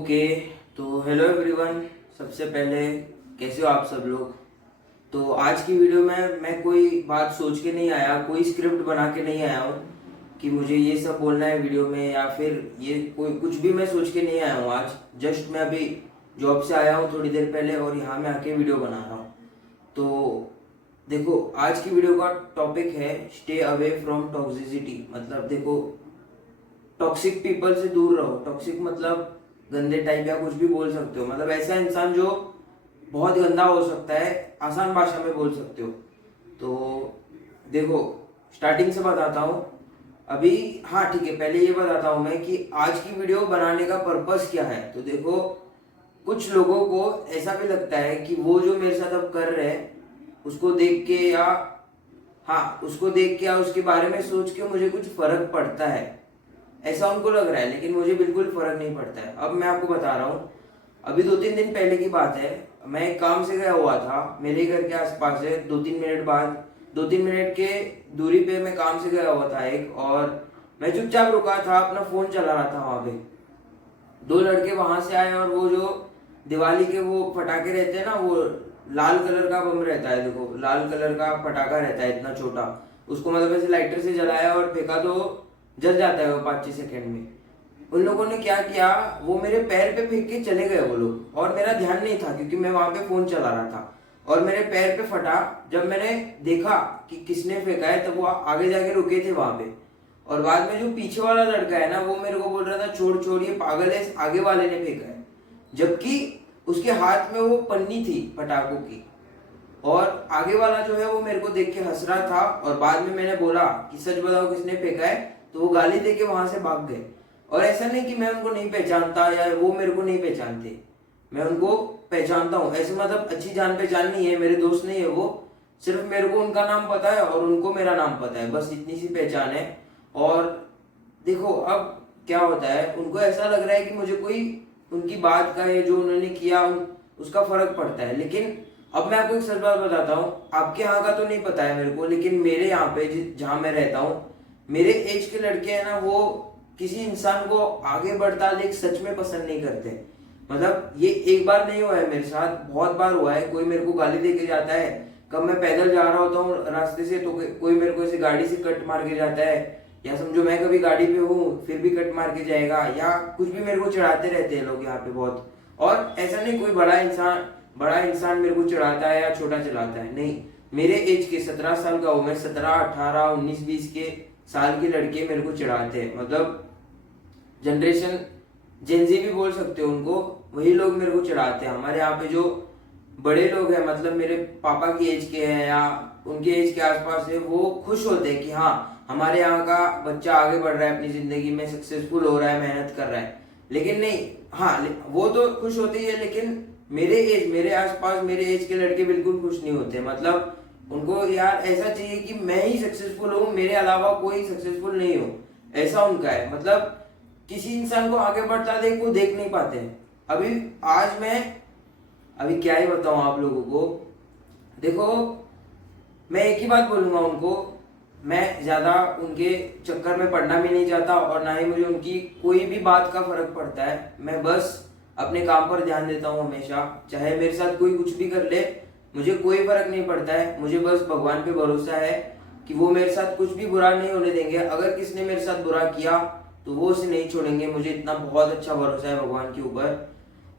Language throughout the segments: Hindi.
ओके। तो हेलो एवरीवन, सबसे पहले कैसे हो आप सब लोग। तो आज की वीडियो में मैं कोई बात सोच के नहीं आया, कोई स्क्रिप्ट बना के नहीं आया हूँ कि मुझे ये सब बोलना है वीडियो में, या फिर ये कोई कुछ भी मैं सोच के नहीं आया हूँ। आज जस्ट मैं अभी जॉब से आया हूँ थोड़ी देर पहले, और यहाँ मैं आके वीडियो बना रहा हूँ। तो देखो, आज की वीडियो का टॉपिक है स्टे अवे फ्रॉम टॉक्सिसिटी। मतलब देखो, टॉक्सिक पीपल से दूर रहो। टॉक्सिक मतलब गंदे टाइप या कुछ भी बोल सकते हो, मतलब ऐसा इंसान जो बहुत गंदा हो सकता है, आसान भाषा में बोल सकते हो। तो देखो, स्टार्टिंग से बताता हूँ अभी। हाँ ठीक है, पहले ये बताता हूँ मैं कि आज की वीडियो बनाने का पर्पस क्या है। तो देखो, कुछ लोगों को ऐसा भी लगता है कि वो जो मेरे साथ अब कर रहे हैं उसको देख के, या हाँ उसको देख के या उसके बारे में सोच के मुझे कुछ फर्क पड़ता है, ऐसा उनको लग रहा है। लेकिन मुझे बिल्कुल फर्क नहीं पड़ता है। अब मैं आपको बता रहा हूँ, अभी 2-3 दिन पहले की बात है। मैं एक काम से गया हुआ था, मेरे घर के आसपास है। 2-3 मिनट बाद, 2-3 मिनट के दूरी पे मैं काम से गया हुआ था एक, और मैं चुपचाप रुका था, अपना फोन चला रहा था। वहां पे दो लड़के वहां से आए, और वो जो दिवाली के वो पटाखे रहते हैं ना, वो लाल कलर का बम रहता है। देखो, लाल कलर का पटाखा रहता है इतना छोटा, उसको मतलब ऐसे लाइटर से जलाया और फेंका तो जल जाता है वो 5-6 सेकंड में। उन लोगों ने क्या किया, वो मेरे पैर पे फेंक के चले गए वो लोग, और मेरा ध्यान नहीं था क्योंकि मैं वहां पे फोन चला रहा था। और मेरे पैर पे फटा। जब मैंने देखा कि किसने फेंका है, तब वो आगे जाके रुके थे वहां पे। और बाद में जो पीछे वाला लड़का है ना, वो मेरे को बोल रहा था छोड़ छोड़, ये पागल है, इस आगे वाले ने फेंका है। जबकि उसके हाथ में वो पन्नी थी पटाखों की, और आगे वाला जो है वो मेरे को देख के हंस रहा था। और बाद में मैंने बोला कि सच बताओ किसने फेंका है, तो वो गाली दे के वहां से भाग गए। और ऐसा नहीं कि मैं उनको नहीं पहचानता या वो मेरे को नहीं पहचानते, मैं उनको पहचानता हूँ। ऐसे मतलब अच्छी जान पहचान नहीं है, मेरे दोस्त नहीं है वो, सिर्फ मेरे को उनका नाम पता है और उनको मेरा नाम पता है, बस इतनी सी पहचान है। और देखो, अब क्या होता है, उनको ऐसा लग रहा है कि मुझे कोई उनकी बात का, ये जो उन्होंने किया उसका फर्क पड़ता है। लेकिन अब मैं आपको एक सच बात बताता हूँ, आपके यहाँ का तो नहीं पता है मेरे को, लेकिन मेरे यहाँ पे जहाँ मैं रहता हूँ, मेरे एज के लड़के हैं ना, वो किसी इंसान को आगे बढ़ता देख सच में पसंद नहीं करते। मतलब ये एक बार नहीं हुआ है मेरे साथ, बहुत बार हुआ है। कोई मेरे को गाली दे के जाता है, कब मैं पैदल जा रहा होता हूँ रास्ते से, तो कोई मेरे को ऐसे गाड़ी से कट मार के जाता है, या समझो मैं कभी गाड़ी पे हूँ फिर भी कट मार के जाएगा, या कुछ भी मेरे को चिढ़ाते रहते हैं लोग यहाँ पे बहुत। और ऐसा नहीं कोई बड़ा इंसान मेरे को चिढ़ाता है या छोटा चलाता है, नहीं। मेरे एज के 17 साल का हूँ मैं, 17, 18, 19, 20 के साल के लड़के मेरे को चिढ़ाते हैं। मतलब जनरेशन जेनजी भी बोल सकते हो उनको, वही लोग मेरे को चिढ़ाते हैं। हमारे यहाँ पे जो बड़े लोग हैं, मतलब मेरे पापा की एज के हैं या उनके एज के आसपास है, वो खुश होते हैं कि हाँ हमारे यहाँ का बच्चा आगे बढ़ रहा है अपनी जिंदगी में, सक्सेसफुल हो रहा है, मेहनत कर रहा है। लेकिन नहीं, हाँ वो तो खुश होते ही है, लेकिन मेरे आसपास मेरे एज के लड़के बिल्कुल खुश नहीं होते। मतलब उनको यार ऐसा चाहिए कि मैं ही सक्सेसफुल हूँ, मेरे अलावा कोई सक्सेसफुल नहीं हो, ऐसा उनका है। मतलब किसी इंसान को आगे बढ़ता देख वो देख नहीं पाते हैं। अभी क्या ही बताऊं आप लोगों को। देखो, मैं एक ही बात बोलूंगा उनको, मैं ज्यादा उनके चक्कर में पड़ना भी नहीं चाहता, और ना ही मुझे उनकी कोई भी बात का फर्क पड़ता है। मैं बस अपने काम पर ध्यान देता हूँ हमेशा, चाहे मेरे साथ कोई कुछ भी कर ले, मुझे कोई फर्क नहीं पड़ता है। मुझे बस भगवान पे भरोसा है कि वो मेरे साथ कुछ भी बुरा नहीं होने देंगे। अगर किसने मेरे साथ बुरा किया तो वो उसे नहीं छोड़ेंगे, मुझे इतना बहुत अच्छा भरोसा है भगवान के ऊपर।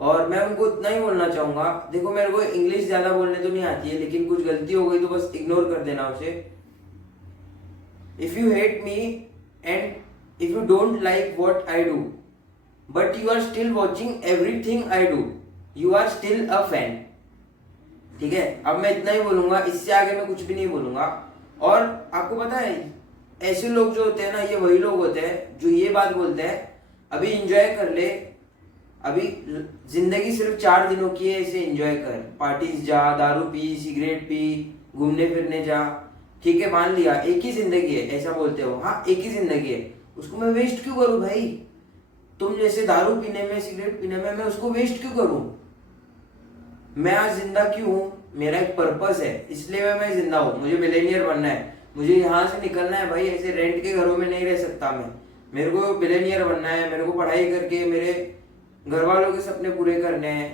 और मैं उनको इतना ही बोलना चाहूंगा, देखो मेरे को इंग्लिश ज्यादा बोलने तो नहीं आती है, लेकिन कुछ गलती हो गई तो बस इग्नोर कर देना उसे। If you hate me and if you don't like what I do, but you are still watching everything I do, you are still a fan. ठीक है, अब मैं इतना ही बोलूंगा, इससे आगे मैं कुछ भी नहीं बोलूंगा। और आपको पता है, ऐसे लोग जो होते हैं ना, ये वही लोग होते हैं जो ये बात बोलते हैं, अभी इंजॉय कर ले, अभी जिंदगी सिर्फ 4 दिनों की है, इसे एंजॉय कर, पार्टीज जा, दारू पी, सिगरेट पी, घूमने फिरने जा। ठीक है, मान लिया एक ही जिंदगी है, ऐसा बोलते हो, हाँ एक ही जिंदगी है, उसको मैं वेस्ट क्यों करूं भाई। तुम जैसे दारू पीने में, सिगरेट पीने में, मैं उसको वेस्ट क्यों करूं। मैं आज जिंदा क्यों हूं, मेरा एक पर्पस है, इसलिए मैं जिंदा हूं। मुझे मिलेनियर बनना है, मुझे यहाँ से निकलना है भाई, ऐसे रेंट के घरों में नहीं रह सकता मैं। मेरे को बिलियनियर बनना है, मेरे को पढ़ाई करके मेरे घर वालों के सपने पूरे करने हैं,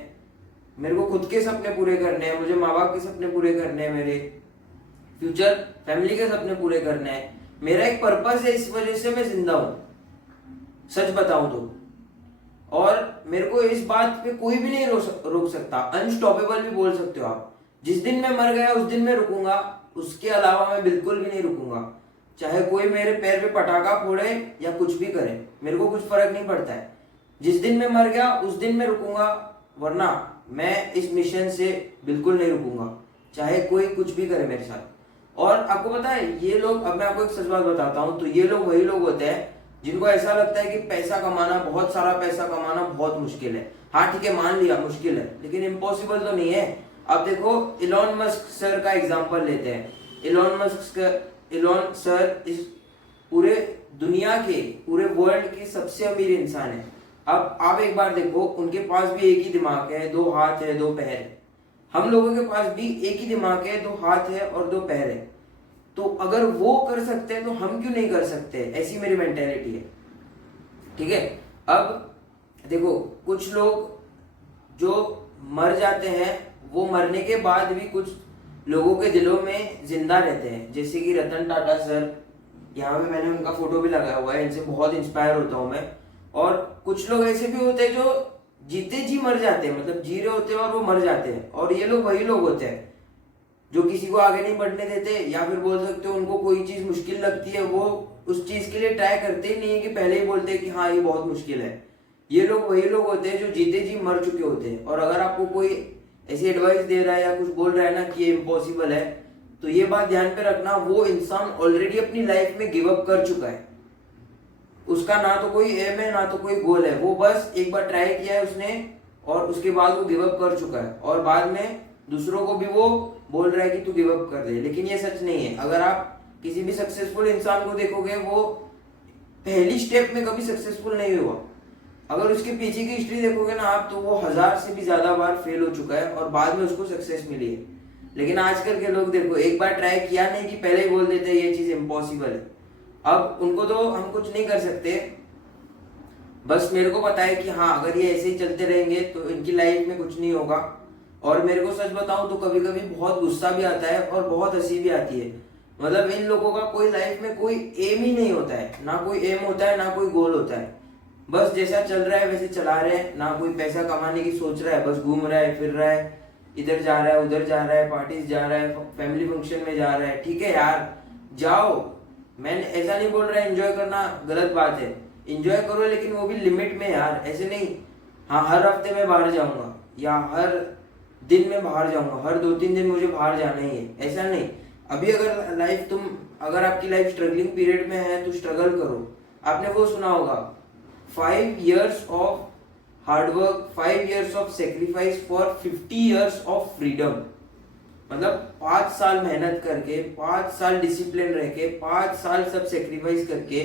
मेरे को खुद के सपने पूरे करने हैं, मुझे माँ बाप के सपने पूरे करने हैं, मेरे फ्यूचर फैमिली के सपने पूरे करने हैं। मेरा एक पर्पस है, इस वजह से मैं जिंदा हूं, सच बताऊं तो। और मेरे को इस बात पे कोई भी नहीं रोक सकता। अनस्टॉपेबल भी बोल सकते हो आप। जिस दिन मैं मर गया उस दिन मैं रुकूंगा, उसके अलावा मैं बिल्कुल भी नहीं रुकूंगा। चाहे कोई मेरे पैर पे पटाखा फोड़े या कुछ भी करे, मेरे को कुछ फर्क नहीं पड़ता है। जिस दिन मैं मर गया उस दिन मैं रुकूंगा, वरना मैं इस मिशन से बिल्कुल नहीं रुकूंगा, चाहे कोई कुछ भी करे मेरे साथ। और आपको पता है, ये लोग, अब मैं आपको एक सच बात बताता हूँ, तो ये लोग वही लोग होते हैं जिनको ऐसा लगता है कि पैसा कमाना, बहुत सारा पैसा कमाना बहुत मुश्किल है। हाँ ठीक है, मान लिया मुश्किल है, लेकिन इम्पॉसिबल तो नहीं है। अब देखो, इलॉन मस्क सर का एग्जांपल लेते हैं। इलॉन सर इस पूरे दुनिया के, पूरे वर्ल्ड के सबसे अमीर इंसान है। अब आप एक बार देखो, उनके पास भी एक ही दिमाग है, 2 हाथ है, 2 पैर है। हम लोगों के पास भी एक ही दिमाग है, 2 हाथ है और 2 पैर है। तो अगर वो कर सकते हैं तो हम क्यों नहीं कर सकते? ऐसी मेरी मेंटेलिटी है, ठीक है। अब देखो, कुछ लोग जो मर जाते हैं, वो मरने के बाद भी कुछ लोगों के दिलों में जिंदा रहते हैं, जैसे कि रतन टाटा सर। यहाँ पे मैंने उनका फोटो भी लगाया हुआ है, इनसे बहुत इंस्पायर होता हूँ मैं। और कुछ लोग ऐसे भी होते हैं जो जीते जी मर जाते हैं, मतलब जी रहे होते हैं और वो मर जाते हैं। और ये लोग वही लोग होते हैं जो किसी को आगे नहीं बढ़ने देते, या फिर बोल सकते हो उनको कोई चीज मुश्किल लगती है, वो उस चीज के लिए ट्राई करते ही नहीं है कि पहले ही बोलते हैं कि हाँ ये बहुत मुश्किल है। ये लोग वही लोग होते हैं जो जीते जी मर चुके होते हैं। और अगर आपको कोई ऐसी एडवाइस दे रहा है या कुछ बोल रहा है ना कि ये इम्पॉसिबल है, तो ये बात ध्यान पे रखना, वो इंसान ऑलरेडी अपनी लाइफ में गिव अप कर चुका है। उसका ना तो कोई एम है ना तो कोई गोल है, वो बस एक बार ट्राई किया है उसने और उसके बाद वो गिव अप कर चुका है। और बाद में दूसरों को भी वो बोल रहा है कि तू गिव अप कर दे, लेकिन ये सच नहीं है। अगर आप किसी भी सक्सेसफुल इंसान को देखोगे, वो पहली स्टेप में कभी सक्सेसफुल नहीं हुआ। अगर उसके पीछे की हिस्ट्री देखोगे ना आप, तो वो 1000 से भी ज्यादा बार फेल हो चुका है और बाद में उसको सक्सेस मिली है। लेकिन आजकल के लोग देखो, एक बार ट्राई किया नहीं कि पहले ही बोल देते हैं ये चीज इम्पॉसिबल है। अब उनको तो हम कुछ नहीं कर सकते, बस मेरे को पता है कि हाँ, अगर ये ऐसे ही चलते रहेंगे तो इनकी लाइफ में कुछ नहीं होगा। और मेरे को सच बताऊं तो कभी कभी बहुत गुस्सा भी आता है और बहुत हंसी भी आती है। मतलब इन लोगों का कोई लाइफ में कोई एम ही नहीं होता है, ना कोई एम होता है ना कोई गोल होता है। बस जैसा चल रहा है वैसे चला रहे हैं, ना कोई पैसा कमाने की सोच रहा है, बस घूम रहा है, फिर रहा है, इधर जा रहा है, उधर जा रहा है, पार्टीज जा रहा है, फैमिली फंक्शन में जा रहा है। ठीक है यार, जाओ, मैं ऐसा नहीं बोल रहा एंजॉय करना गलत बात है, एंजॉय करो, लेकिन वो भी लिमिट में यार। ऐसे नहीं हाँ हर हफ्ते में बाहर जाऊंगा या हर दिन में बाहर जाऊंगा, हर 2-3 दिन मुझे बाहर जाना ही है, ऐसा नहीं। अभी अगर आपकी लाइफ स्ट्रगलिंग पीरियड में है तो स्ट्रगल करो। आपने वो सुना होगा, 5 years of hard work, 5 years of sacrifice for 50 years of freedom। मतलब 5 साल मेहनत करके, 5 साल डिसिप्लिन रह के, 5 साल सब सेक्रीफाइस करके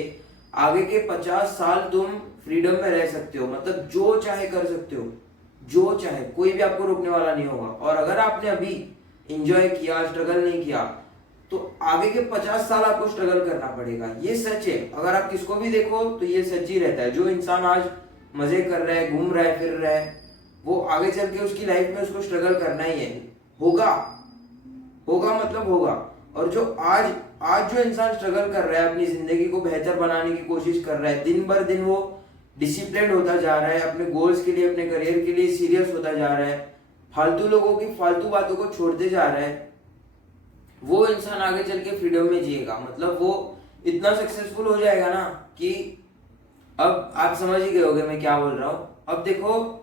आगे के 50 साल तुम फ्रीडम में रह सकते हो। मतलब जो चाहे कर सकते हो, जो चाहे, कोई भी आपको रोकने वाला नहीं होगा। और अगर आपने अभी एंजॉय किया, स्ट्रगल नहीं किया, तो आगे के 50 साल आपको स्ट्रगल करना पड़ेगा। ये सच है। अगर आप किसको भी देखो तो ये सच ही रहता है। जो इंसान आज मजे कर रहा है, घूम रहा है, फिर रहा है, वो आगे चल के उसकी लाइफ में उसको स्ट्रगल करना ही है। होगा मतलब होगा। और जो आज जो इंसान स्ट्रगल कर रहा है, अपनी जिंदगी को बेहतर बनाने की कोशिश कर रहा है, दिन भर दिन वो डिसिप्लिन होता जा रहा है, अपने गोल्स के लिए, अपने करियर के लिए सीरियस होता जा रहा है, फालतू लोगों की फालतू बातों को छोड़ते जा रहा है, वो इंसान आगे चल के फ्रीडम में जिएगा। मतलब वो इतना सक्सेसफुल हो जाएगा ना कि अब आप समझ ही गए होगे मैं क्या बोल रहा हूँ। अब देखो,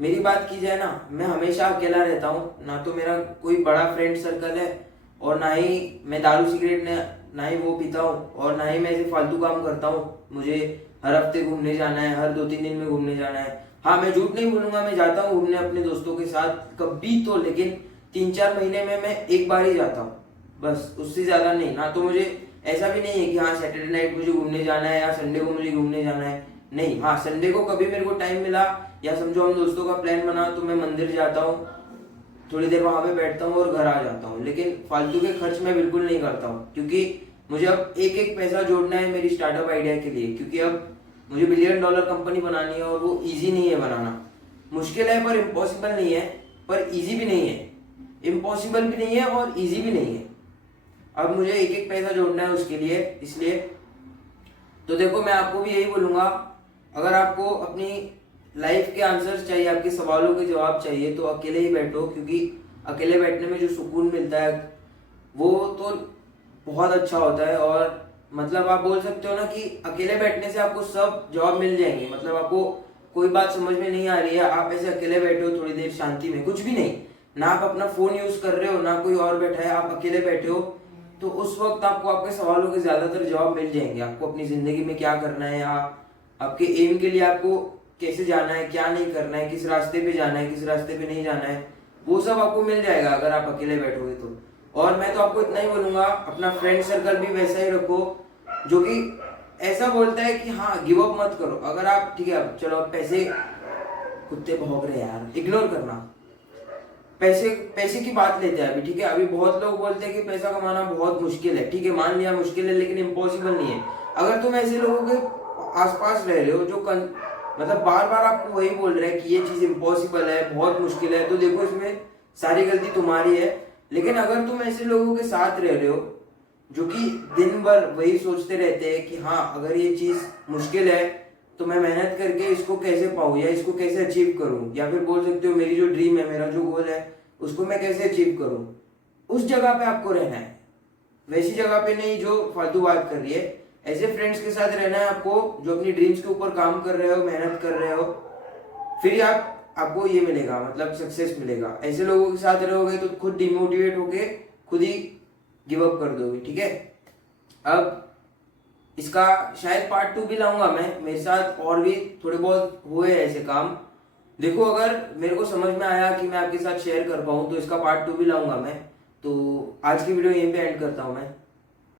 मेरी बात की जाए ना, मैं हमेशा अकेला रहता हूँ, ना तो मेरा कोई बड़ा फ्रेंड सर्कल है, और ना ही मैं दारू सिगरेट ना ही वो पीता हूँ, और ना ही मैं ऐसे फालतू काम करता हूँ। मुझे हर हफ्ते घूमने जाना है, हर 2-3 दिन में घूमने जाना है। हाँ, मैं झूठ नहीं बोलूंगा, मैं जाता हूँ घूमने अपने दोस्तों के साथ कभी तो, लेकिन 3-4 महीने में मैं एक बार ही जाता हूँ, बस, उससे ज्यादा नहीं। ना तो मुझे ऐसा भी नहीं है कि हाँ सैटरडे नाइट मुझे घूमने जाना है या संडे को मुझे घूमने जाना है, नहीं। हाँ, संडे को कभी मेरे को टाइम मिला या समझो हम दोस्तों का प्लान बना तो मैं मंदिर जाता हूँ, थोड़ी देर वहां पे बैठता हूँ और घर आ जाता हूँ। लेकिन फालतू के खर्च मैं बिल्कुल नहीं करता हूँ, क्योंकि मुझे अब एक पैसा जोड़ना है मेरी स्टार्टअप आइडिया के लिए। क्योंकि अब मुझे बिलियन डॉलर कंपनी बनानी है और वो इजी नहीं है बनाना। मुश्किल है पर इम्पॉसिबल नहीं है, पर इजी भी नहीं है। इम्पॉसिबल भी नहीं है और इजी भी नहीं है। अब मुझे एक एक पैसा जोड़ना है उसके लिए, इसलिए तो देखो मैं आपको भी यही बोलूँगा, अगर आपको अपनी लाइफ के आंसर्स चाहिए, आपके सवालों के जवाब चाहिए, तो अकेले ही बैठो, क्योंकि अकेले बैठने में जो सुकून मिलता है वो तो बहुत अच्छा होता है। और मतलब आप बोल सकते हो ना कि अकेले बैठने से आपको सब जवाब मिल जाएंगे। मतलब आपको कोई बात समझ में नहीं आ रही है, आप ऐसे अकेले बैठे हो थोड़ी देर शांति में, कुछ भी नहीं, ना आप अपना फोन यूज कर रहे हो ना कोई और बैठा है, आप अकेले बैठे हो, तो उस वक्त आपको आपके सवालों के ज्यादातर जवाब मिल जाएंगे। आपको अपनी जिंदगी में क्या करना है, या आपके एम के लिए आपको कैसे जाना है, क्या नहीं करना है, किस रास्ते पे जाना है, किस रास्ते पे नहीं जाना है, वो सब आपको मिल जाएगा अगर आप अकेले बैठोगे तो। और मैं तो आपको इतना ही बोलूंगा, अपना फ्रेंड सर्कल भी वैसा ही रखो जो कि ऐसा बोलता है कि हाँ गिव अप मत करो। अगर आप ठीक है, अब चलो पैसे, कुत्ते भौंक रहे यार, इग्नोर करना। पैसे पैसे की बात लेते हैं अभी, ठीक है। अभी बहुत लोग बोलते हैं कि पैसा कमाना बहुत मुश्किल है, ठीक है, मान लिया मुश्किल है, लेकिन इम्पॉसिबल नहीं है। अगर तुम ऐसे लोगों के आसपास रह रहे हो जो मतलब बार बार आपको वही बोल रहे हैं कि ये चीज इम्पॉसिबल है, बहुत मुश्किल है, तो देखो इसमें सारी गलती तुम्हारी है। लेकिन अगर तुम ऐसे लोगों के साथ रह रहे हो जो कि दिन भर वही सोचते रहते हैं कि हाँ अगर ये चीज मुश्किल है तो मैं मेहनत करके इसको कैसे पाऊँ, या इसको कैसे अचीव करूँ, या फिर बोल सकते हो मेरी जो ड्रीम है, मेरा जो गोल है, उसको मैं कैसे अचीव करूँ, उस जगह पे आपको रहना है। वैसी जगह पे नहीं जो फालतू बात कर रही है। ऐसे फ्रेंड्स के साथ रहना है आपको जो अपनी ड्रीम्स के ऊपर काम कर रहे हो, मेहनत कर रहे हो, फिर आपको ये मिलेगा, मतलब सक्सेस मिलेगा। ऐसे लोगों के साथ रहोगे तो खुद डिमोटिवेट होके खुद ही गिव अप कर दोगे, ठीक है। अब इसका शायद पार्ट 2 भी लाऊंगा मैं, मेरे साथ और भी थोड़े बहुत हुए ऐसे काम। देखो अगर मेरे को समझ में आया कि मैं आपके साथ शेयर कर पाऊँ तो इसका पार्ट 2 भी लाऊंगा मैं। तो आज की वीडियो यहीं पे एंड करता हूँ मैं।